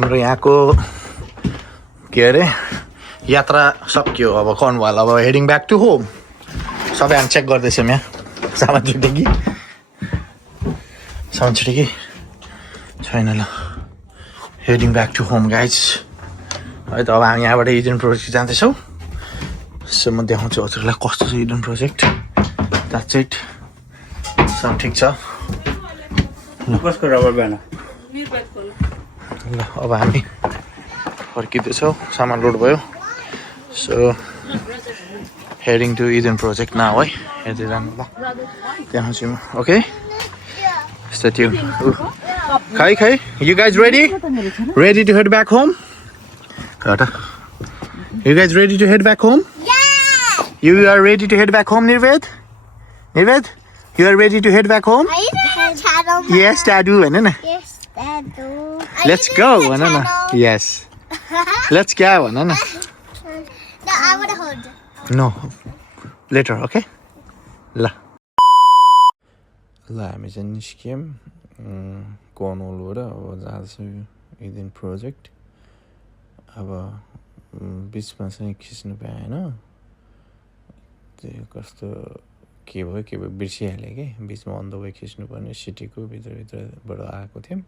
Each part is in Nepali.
हाम्रो यहाँको के अरे यात्रा सकियो अब कन्वाल अब हेडिङ ब्याक टु होम सबै हामी चेक गर्दैछौँ यहाँ सामान छुट्यो कि छैन ल heading back to home guys है त अब हामी यहाँबाट इडेन प्रोजेक्ट जाँदैछौँ सो म देखाउँछु हजुरलाई कस्तो छ इडेन प्रोजेक्ट द्याट्स इट सब ठिक छ कसको रबर ब्यान्ड ल अब हामी फर्किँदैछौँ सामान लोड भयो so heading to Eden project now है हेर्दै जानु ल देखाउँछु म okay Stay tuned. Kai, you guys ready? Ready to head back home? You guys ready to head back home? Yeah! You are ready to head back home, Nirved? Nirved? You are ready to head back home? Yes, Dadu. Yes, Dadu. Let's go. Yes. Let's go. No, I want to hold. No. Later, okay? La. ल हामी चाहिँ निस्क्यौँ कर्नवालबाट अब जाँदैछौँ इडेन प्रोजेक्ट अब बिचमा चाहिँ खिच्नु पाएन त्यो कस्तो के भयो बिर्सिहालेँ कि बिचमा अन द वे खिच्नुपर्ने सिटीको भित्रबाट आएको थियौँ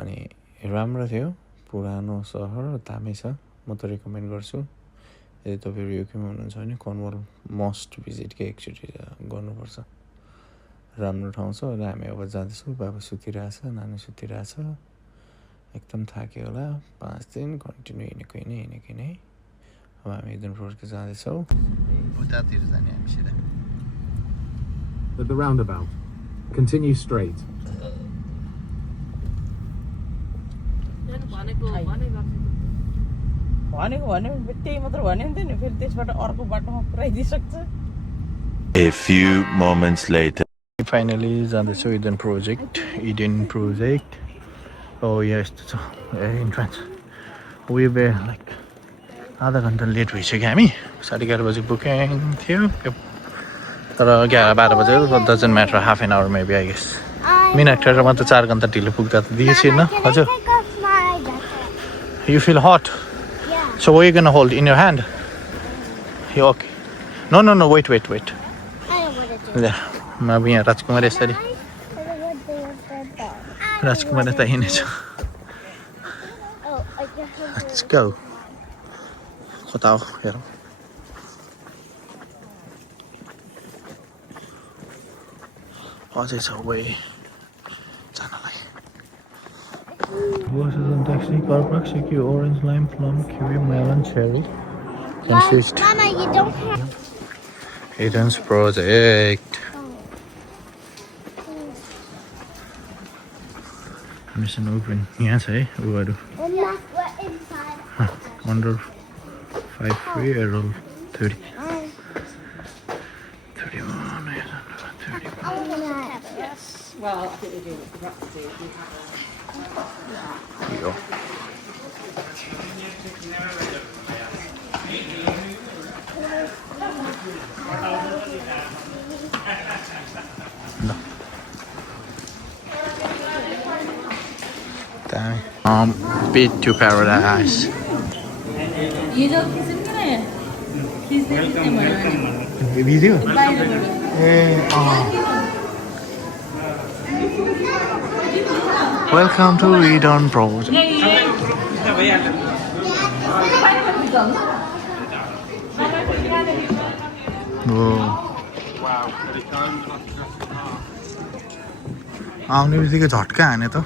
अनि राम्रो थियो पुरानो सहर दामी छ म त रिकमेन्ड गर्छु यदि तपाईँहरू युकेमा हुनुहुन्छ भने कर्नवाल मस्ट भिजिट के एकचोटि गर्नुपर्छ राम्रो ठाउँ छ र हामी अब जाँदैछौँ बाबा सुतिरहेछ नानी सुतिरहेछ एकदम थाक्यो होला 5 दिन कन्टिन्यू हिँडेको नै अब हामी इडेन प्रोजेक्ट जाँदैछौँ उतातिर जाने हामी सिधा At the roundabout, continue straight. भनेको त्यही मात्र भन्यो नि त नि फेरि त्यसबाट अर्को बाटोमा पुऱ्याइदिइसक्छ A few moments later. Finally जाँदैछौँ इडेन प्रोजेक्ट ओ यहाँ यस्तो छ इन्ट्रान्स वे लाइक आधा घन्टा लेट भइसक्यो हामी 11:30 बजी बुकिङ थियो तर 11-12 बजे doesn't matter half an hour maybe I guess मिनटमा त 4 घन्टा ढिलो पुग्दा त दिएछ न हजुर you feel hot so way you gonna hold in your hand okay no wait ल म अब यहाँ राजकुमार यसरी राजकुमार यता हिँडेछ Let's go. कता हो हेरौँ अझै छ वे जानलाई Buses and taxi, car park, secure, orange, lime, plum, kiwi, melon, cherry. Can switch. Mama, you don't have. Eden's project. Mission open. Yes, eh? We're inside. Under 5 free or 30. 31. Yes. Well, I think they do. There you go. No. Beat to paradise. Video? Welcome to Eden Project. आउने बित्तिकै झट्का हाने त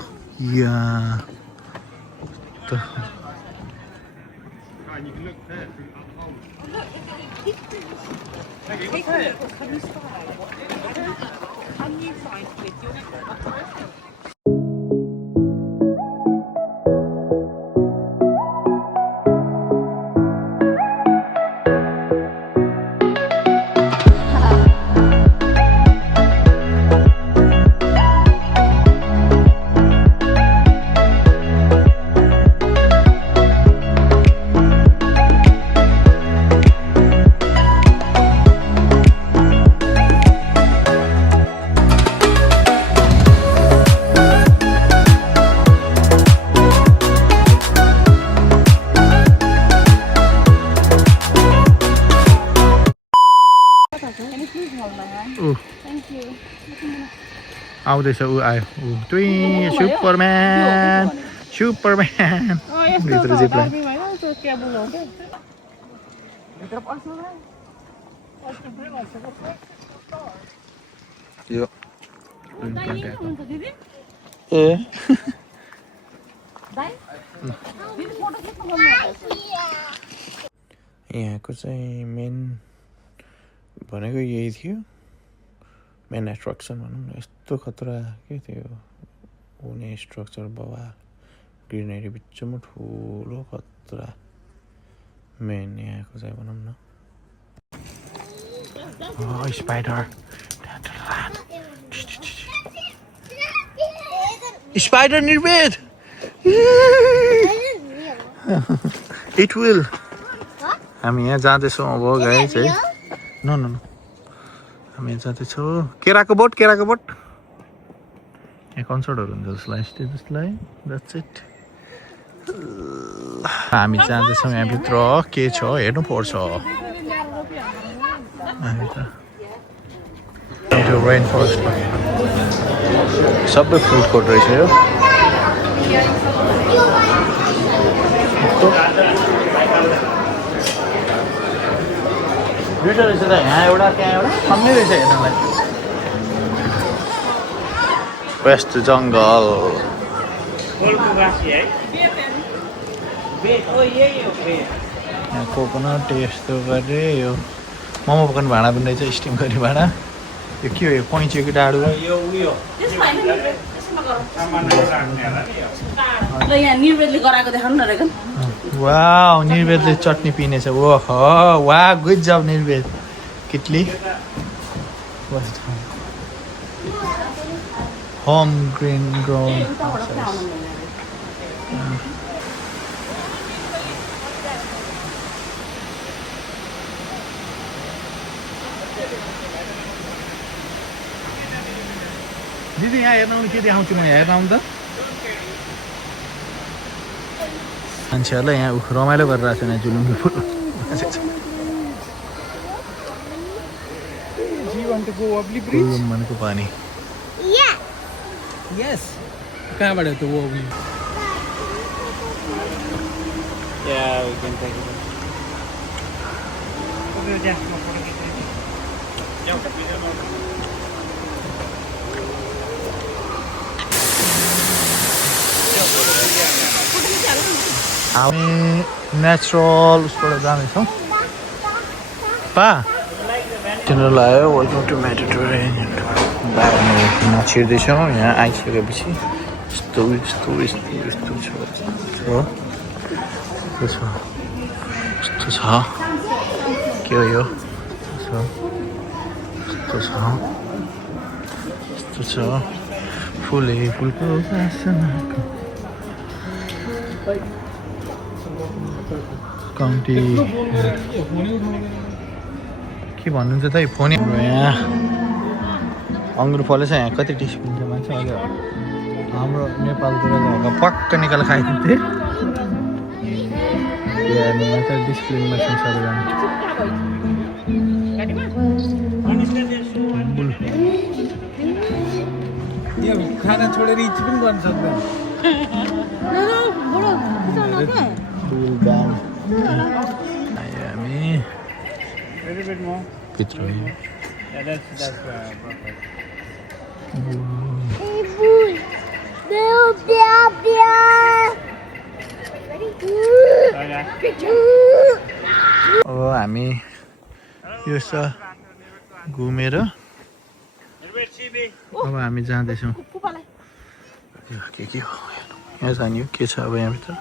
आउँदैछ ऊ आयो ऊ ट्वी सुपरम्यान सुपरम्यान भित्र जिप्लाइन यो ए यहाँको चाहिँ मेन भनेको यही थियो मेन एट्र्याक्सन भनौँ न यस्तो खतरा के थियो हुने स्ट्रक्चर बवाल ग्रिनरी बिचमा ठुलो खतरा मेन यहाँको चाहिँ भनौँ न spider spider Nirved it will हामी यहाँ जाँदैछौँ अब गाइस है नो नो नो हामी यहाँ जाँदैछौँ केराको बोट यहाँ कन्सर्टहरू हुन्छ जसलाई जसलाई द्याट्स इट हामी जाँदैछौँ यहाँभित्र के छ हेर्नु पर्छ रेन फरेस्टमा सबै फुड कोर्ट रहेछ यो दुईवटा रहेछ त यहाँ एउटा त्यहाँ एउटा छन्नै रहेछ हेर्नलाई वेस्ट जङ्गल यहाँ कोकोनट यस्तो गरे यो मोमो पकाउने भाँडा पनि रहेछ स्टिम गर्ने भाँडा यो के हो यो पैँचीको डाडु वाउ निर्वेदले चटनी पिनेछ ओहो वा गुड जब निर्वेद किटली होम ग्रीन ग्रोन दिदी यहाँ हेर्न आउनु के देखाउँछु म हेर्न आउनु त मान्छेहरूलाई यहाँ रमाइलो गरिरहेको छ यहाँ जुलुङ्गी फुल भनेको पानी कहाँबाट त्यो वोब्ली हामी नेचुरल उसबाट जाँदैछौँ पा तिनीहरू आयो वेलकम टु मेडिटेरेनियन बाटोमा छिर्दैछौँ यहाँ आइसकेपछि यस्तो यस्तो यस्तो यस्तो छ यस्तो छ के हो यो यस्तो छ यस्तो छ फुले फुलको बासनाको काउन्टी के भन्नुहुन्छ त फोन यहाँ अङ्गुर फलेछ यहाँ कति टेस्ट हुन्छ मान्छे अहिले हाम्रो नेपालतिर त पक्क निकालेर खाइदिन्थे यहाँ त डिसिप्लिनमा छ सबैजना खाना छोडेर इच पनि गर्न सक्दैन हामी भित्र अब हामी यो घुमेर अब हामी जाँदैछौँ के हो यहाँ जाने हो के छ अब यहाँभित्र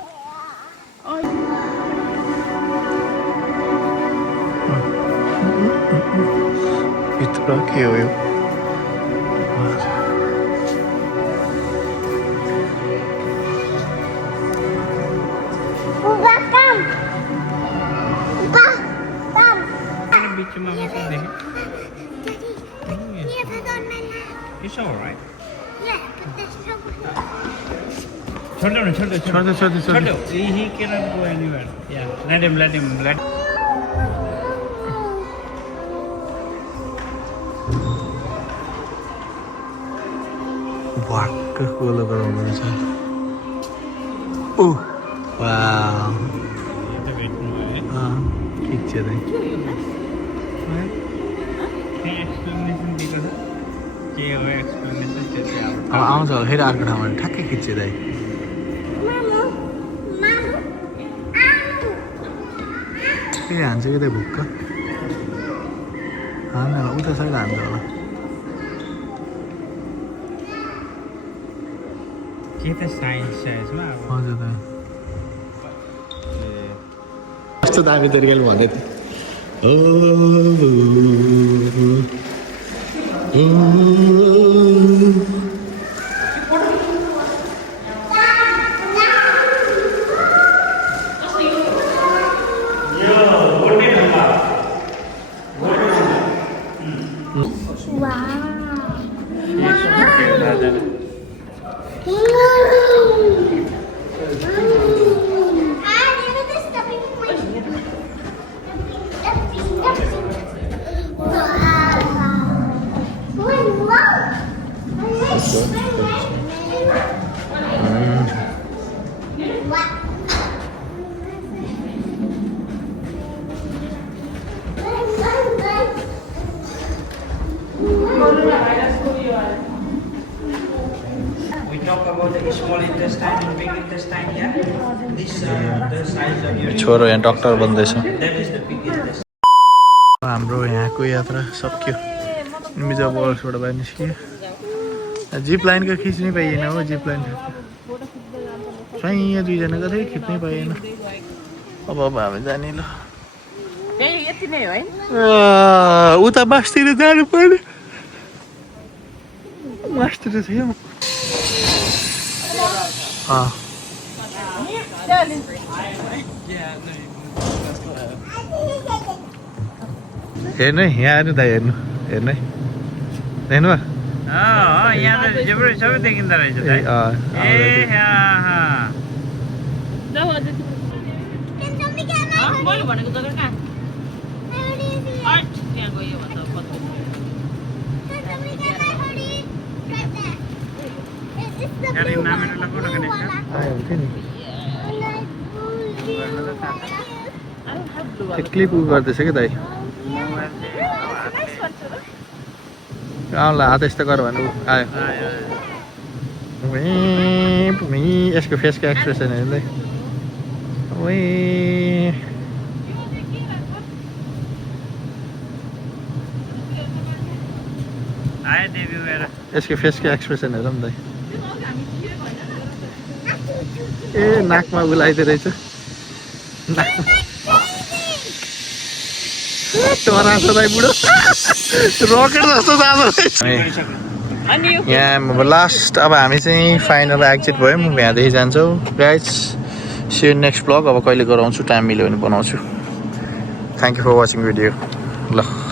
भित्र के हो यो It's all right. Yeah, but there's Chordo. He cannot go anywhere. Yeah, let him. भक्क गोलो गराउँदो रहेछ ऊ वाउ भेट्नु भयो खिच्यो एक्सप्लेनेसन दिएको छ के हो एक्सप्लेनेसन त्यो चाहिँ अब आउँछ होला फेरि अर्को ठाउँमा ठ्याक्कै खिच्यो दाइ फेरि हान्छ कि दाइ भुक्क हान्दैन होला उता साइड हान्छ होला के त साइन्स छ यसमा अब हजुर दाइ कस्तो दामी तरिकाले भन्दै we talk about the small intestine and big intestine here. This the size of your छोरो यहाँ doctor बन्दैछ that is the big intestine. हाम्रो यहाँको यात्रा सक्यो मिजा बल्सबाट बाहिर निस्कियो जिप लाइनको खिच्नै पाइएन हो जिप लाइन यहाँ दुईजना कतै खिच्नै पाइएन अब हामी जाने ल यति नै हो है उता बासतिर जानु पर्यो मासतिर थियो हेर्नु है यहाँ आएर त हेर्नु हेर्नु है हेर्नु यहाँ त जेब्रो सबै देखिँदो रहेछ त ए मैले भनेको जग्गा कहाँ त्यहाँ गयो भन्दा नामेरलाई फोटो खिच्छ क्लिप गर्दैछ क्या दाइ आउला हात यस्तो गर भने आयो यसको फेसको एक्सप्रेसन हेर्दै आयो देवी गएर यसको फेसको एक्सप्रेसन हेर नि दाइ ए नाकमा उलाइदो रहेछ टरा छ दाइ बुढो रकेट जस्तो जाँदो रहेछ यहाँ लास्ट अब हामी चाहिँ फाइनल एक्जिट भयौँ यहाँदेखि जान्छौँ guys see you next vlog अब कहिले गराउँछु टाइम मिल्यो भने बनाउँछु thank you for watching video ल